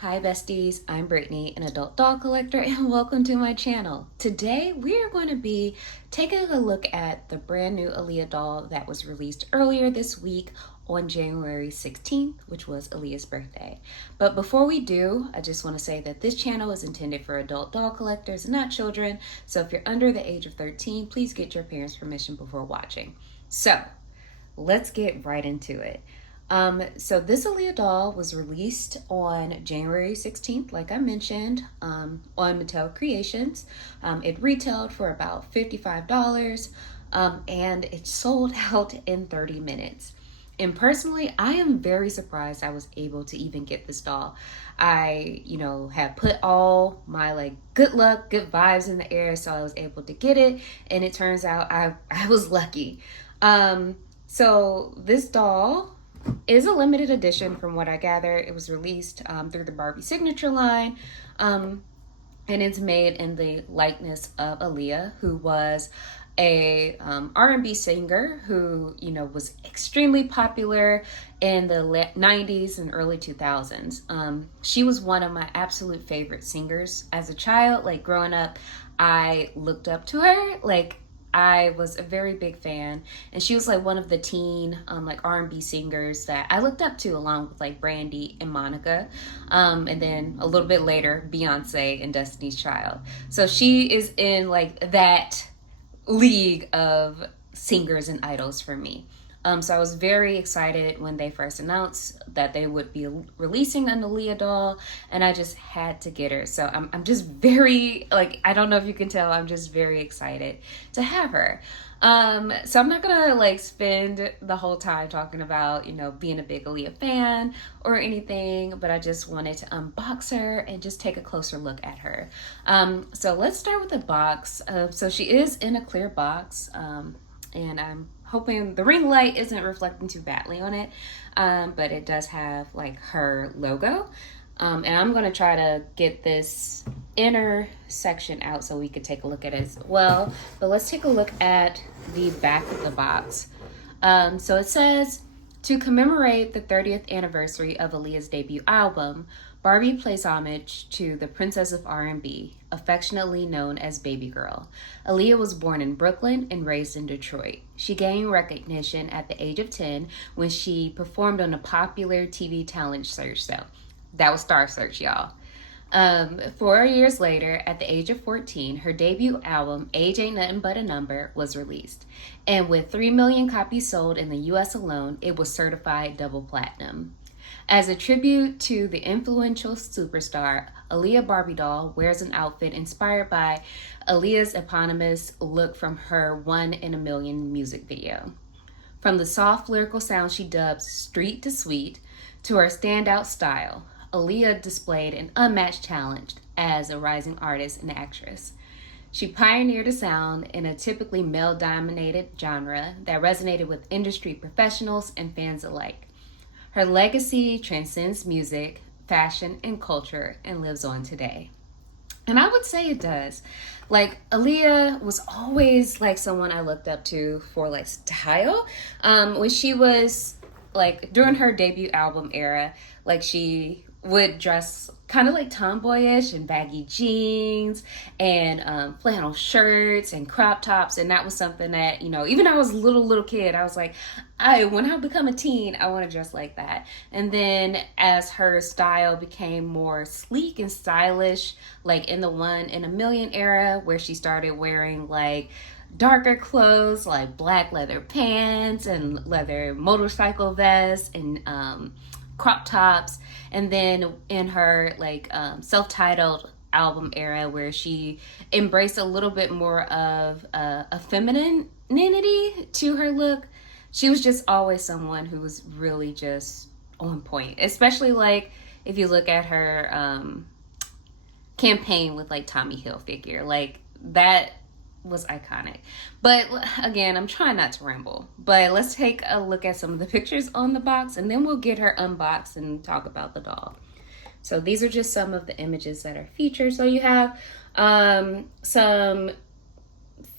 Hi besties, I'm Brittany, an adult doll collector, and welcome to my channel. Today we are going to be taking a look at the brand new Aaliyah doll that was released earlier this week on January 16th, which was Aaliyah's birthday. But before we do, I just want to say that this channel is intended for adult doll collectors and not children, so if you're under the age of 13, please get your parents' permission before watching. So, let's get right into it. So this Aaliyah doll was released on January 16th, like I mentioned, on Mattel Creations. It retailed for about $55, and it sold out in 30 minutes. And personally, I am very surprised I was able to even get this doll. I, had put all my good luck, good vibes in the air, so I was able to get it. And it turns out I was lucky. So this doll is a limited edition from what I gather. It was released through the Barbie signature line, and it's made in the likeness of Aaliyah, who was a R&B singer who was extremely popular in the 90s and early 2000s. She was one of my absolute favorite singers as a child. Like growing up, I looked up to her. I was a very big fan, and she was one of the teen R&B singers that I looked up to, along with Brandy and Monica, and then a little bit later Beyonce and Destiny's Child. So she is in that league of singers and idols for me. So I was very excited when they first announced that they would be releasing an Aaliyah doll, and I just had to get her. So I'm just very, I don't know if you can tell, I'm just very excited to have her. So I'm not gonna spend the whole time talking about, being a big Aaliyah fan or anything, but I just wanted to unbox her and just take a closer look at her. So let's start with the box. So she is in a clear box, and I'm hoping the ring light isn't reflecting too badly on it, but it does have her logo. And I'm going to try to get this inner section out so we could take a look at it as well. But let's take a look at the back of the box. So it says, to commemorate the 30th anniversary of Aaliyah's debut album, Barbie plays homage to the Princess of R&B, affectionately known as Baby Girl. Aaliyah was born in Brooklyn and raised in Detroit. She gained recognition at the age of 10 when she performed on a popular TV talent search show. That was Star Search, y'all. 4 years later, at the age of 14, her debut album, Age Ain't Nothing But a Number, was released. And with 3 million copies sold in the US alone, it was certified double platinum. As a tribute to the influential superstar, Aaliyah Barbie doll wears an outfit inspired by Aaliyah's eponymous look from her One in a Million music video. From the soft lyrical sound she dubs Street to Sweet to her standout style, Aaliyah displayed an unmatched talent as a rising artist and actress. She pioneered a sound in a typically male-dominated genre that resonated with industry professionals and fans alike. Her legacy transcends music, fashion, and culture and lives on today. And I would say it does. Aaliyah was always someone I looked up to for style. When she was during her debut album era, she would dress kind of tomboyish and baggy jeans and flannel shirts and crop tops, and that was something that even I was a little kid, I was when I become a teen, I want to dress like that. And then as her style became more sleek and stylish, in the One in a Million era, where she started wearing darker clothes black leather pants and leather motorcycle vests and crop tops, and then in her self-titled album era, where she embraced a little bit more of a femininity to her look, she was just always someone who was really just on point, especially if you look at her campaign with Tommy Hilfiger, that was iconic. But again, I'm trying not to ramble, but let's take a look at some of the pictures on the box, and then we'll get her unboxed and talk about the doll. So these are just some of the images that are featured. So you have some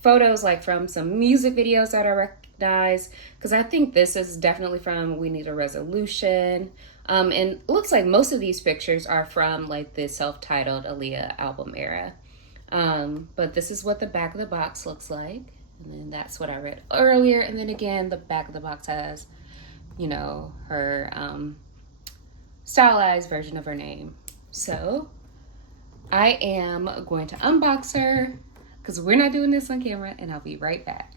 photos from some music videos that I recognize, because I think this is definitely from We Need a Resolution. And it looks like most of these pictures are from like the self-titled Aaliyah album era. But this is what the back of the box looks like. And then that's what I read earlier. And then again, the back of the box has, you know, her stylized version of her name. So I am going to unbox her because we're not doing this on camera, and I'll be right back.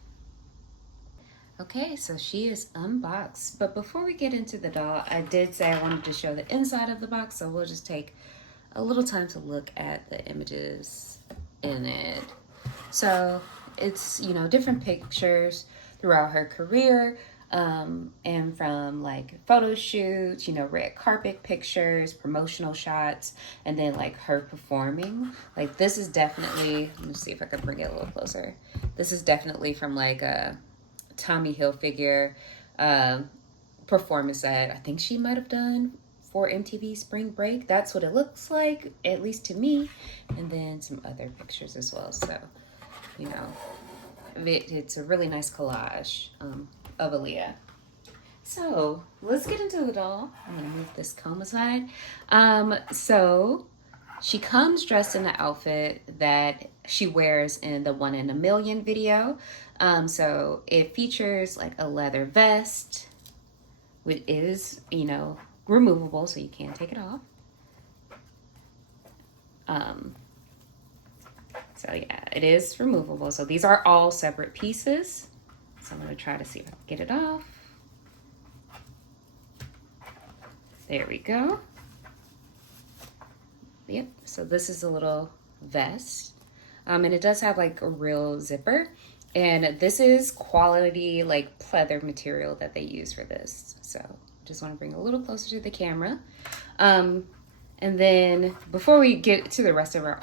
Okay, so she is unboxed. But before we get into the doll, I did say I wanted to show the inside of the box, so we'll just take a little time to look at the images in it. So it's, you know, different pictures throughout her career, and from like photo shoots, you know, red carpet pictures, promotional shots, and then like her performing. Like this is definitely, let me see if I can bring it a little closer. This is definitely from like a Tommy Hilfiger performance that I think she might have done for MTV Spring Break. That's what it looks like, at least to me. And then some other pictures as well. So, you know, it's a really nice collage of Aaliyah. So let's get into the doll. I'm gonna move this comb aside. So she comes dressed in the outfit that she wears in the One in a Million video. So it features like a leather vest, which is, you know, removable, so you can take it off. So yeah, it is removable. So these are all separate pieces. So I'm gonna try to see if I can get it off. There we go. Yep, so this is a little vest. And it does have like a real zipper. And this is quality like pleather material that they use for this. So just want to bring a little closer to the camera. And then before we get to the rest of her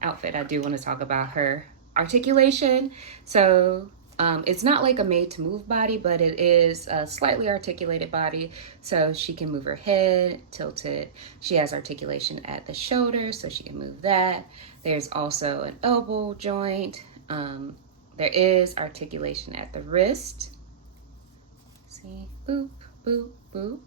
outfit, I do want to talk about her articulation. So it's not like a made to move body, but it is a slightly articulated body. So she can move her head, tilt it. She has articulation at the shoulder, so she can move that. There's also an elbow joint. There is articulation at the wrist. See, boop, boop, boop.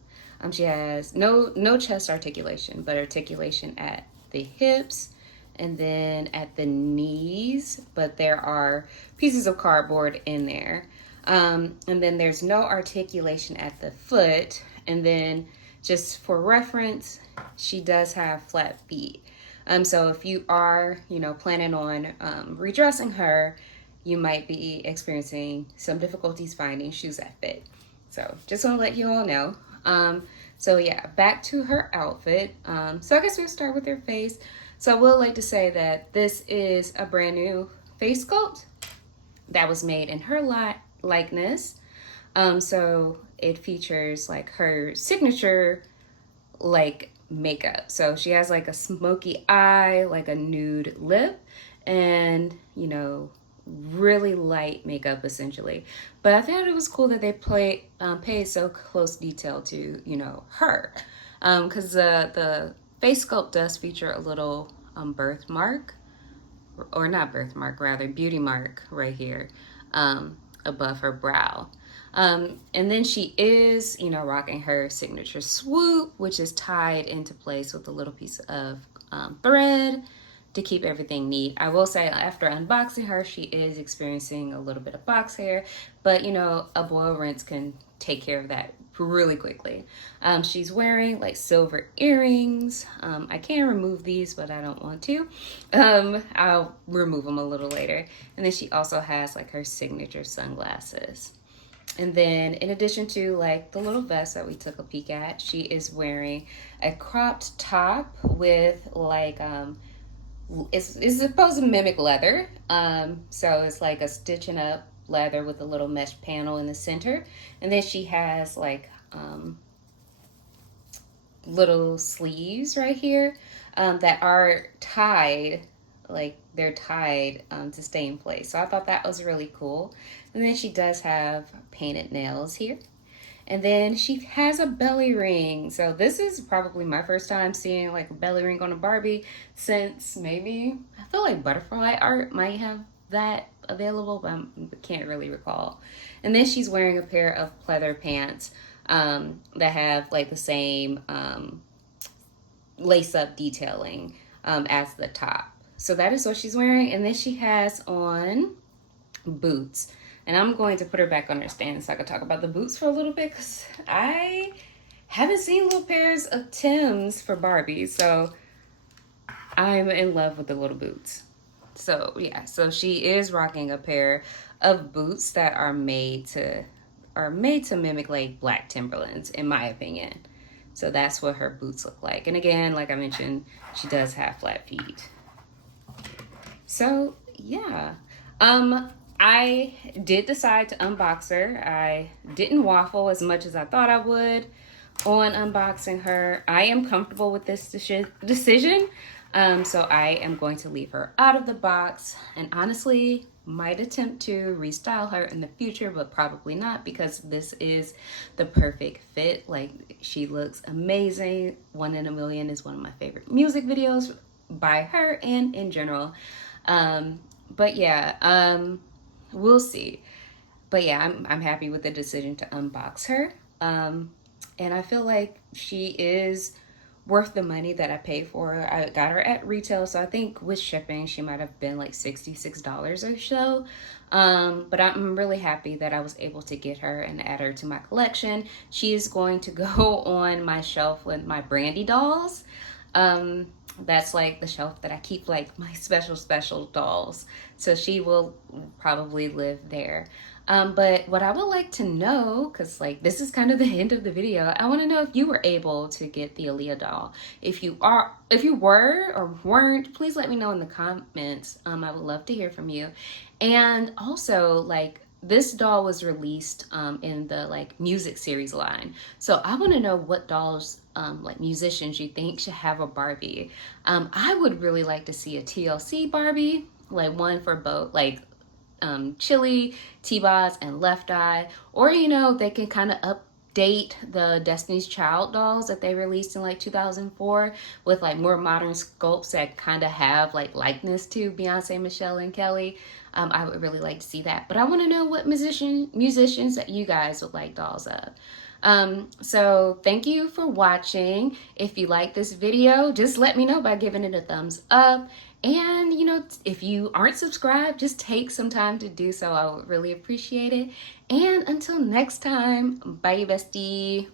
She has no chest articulation, but articulation at the hips and then at the knees, but there are pieces of cardboard in there. And then there's no articulation at the foot. And then just for reference, she does have flat feet. So if you are, you know, planning on redressing her, you might be experiencing some difficulties finding shoes that fit. So just want to let you all know. So yeah, back to her outfit. So I guess we'll start with her face. So I would like to say that this is a brand new face sculpt that was made in her likeness. So it features like her signature like makeup. So she has like a smoky eye, like a nude lip, and you know, really light makeup essentially. But I thought it was cool that they paid so close detail to, you know, her, because the face sculpt does feature a little birthmark, or not birthmark, rather beauty mark right here above her brow. And then she is, you know, rocking her signature swoop, which is tied into place with a little piece of thread to keep everything neat. I will say after unboxing her, she is experiencing a little bit of box hair, but you know, a boil rinse can take care of that really quickly. She's wearing like silver earrings. I can remove these, but I don't want to. I'll remove them a little later. And then she also has like her signature sunglasses. And then in addition to like the little vest that we took a peek at, she is wearing a cropped top with like, it's supposed to mimic leather. So it's like a stitching up leather with a little mesh panel in the center. And then she has like little sleeves right here that are tied, like they're tied to stay in place. So I thought that was really cool. And then she does have painted nails here. And then she has a belly ring. So this is probably my first time seeing like a belly ring on a Barbie since maybe, I feel like Butterfly Art might have that available, but I can't really recall. And then she's wearing a pair of pleather pants. that have like the same lace up detailing as the top. So that is what she's wearing. And then she has on boots. And I'm going to put her back on her stand so I can talk about the boots for a little bit, because I haven't seen little pairs of Tims for Barbie. So I'm in love with the little boots. So yeah, so she is rocking a pair of boots that are made to mimic like black Timberlands, in my opinion. So that's what her boots look like. And again, like I mentioned, she does have flat feet. So yeah, I did decide to unbox her. I didn't waffle as much as I thought I would on unboxing her. I am comfortable with this decision. So I am going to leave her out of the box, and honestly might attempt to restyle her in the future, but probably not, because this is the perfect fit. Like, she looks amazing. One in a Million is one of my favorite music videos by her and in general. But yeah, we'll see. But yeah, I'm happy with the decision to unbox her. And I feel like she is worth the money that I paid for her. I got her at retail, so I think with shipping, she might have been like $66 or so. But I'm really happy that I was able to get her and add her to my collection. She is going to go on my shelf with my Brandy dolls. That's like the shelf that I keep like my special dolls. So she will probably live there. But what I would like to know, because like this is kind of the end of the video, I want to know if you were able to get the Aaliyah doll. If you were or weren't, please let me know in the comments. I would love to hear from you. And also, like, this doll was released in the like music series line. So I want to know what dolls, like musicians, you think should have a Barbie. I would really like to see a TLC Barbie, like one for both, like Chili, T-Boz, and Left Eye. Or, you know, they can kind of update the Destiny's Child dolls that they released in like 2004 with like more modern sculpts that kind of have like likeness to Beyonce, Michelle, and Kelly. I would really like to see that. But I want to know what musicians that you guys would like dolls of. So thank you for watching. If you like this video, just let me know by giving it a thumbs up. And, you know, if you aren't subscribed, just take some time to do so. I would really appreciate it. And until next time, bye, bestie.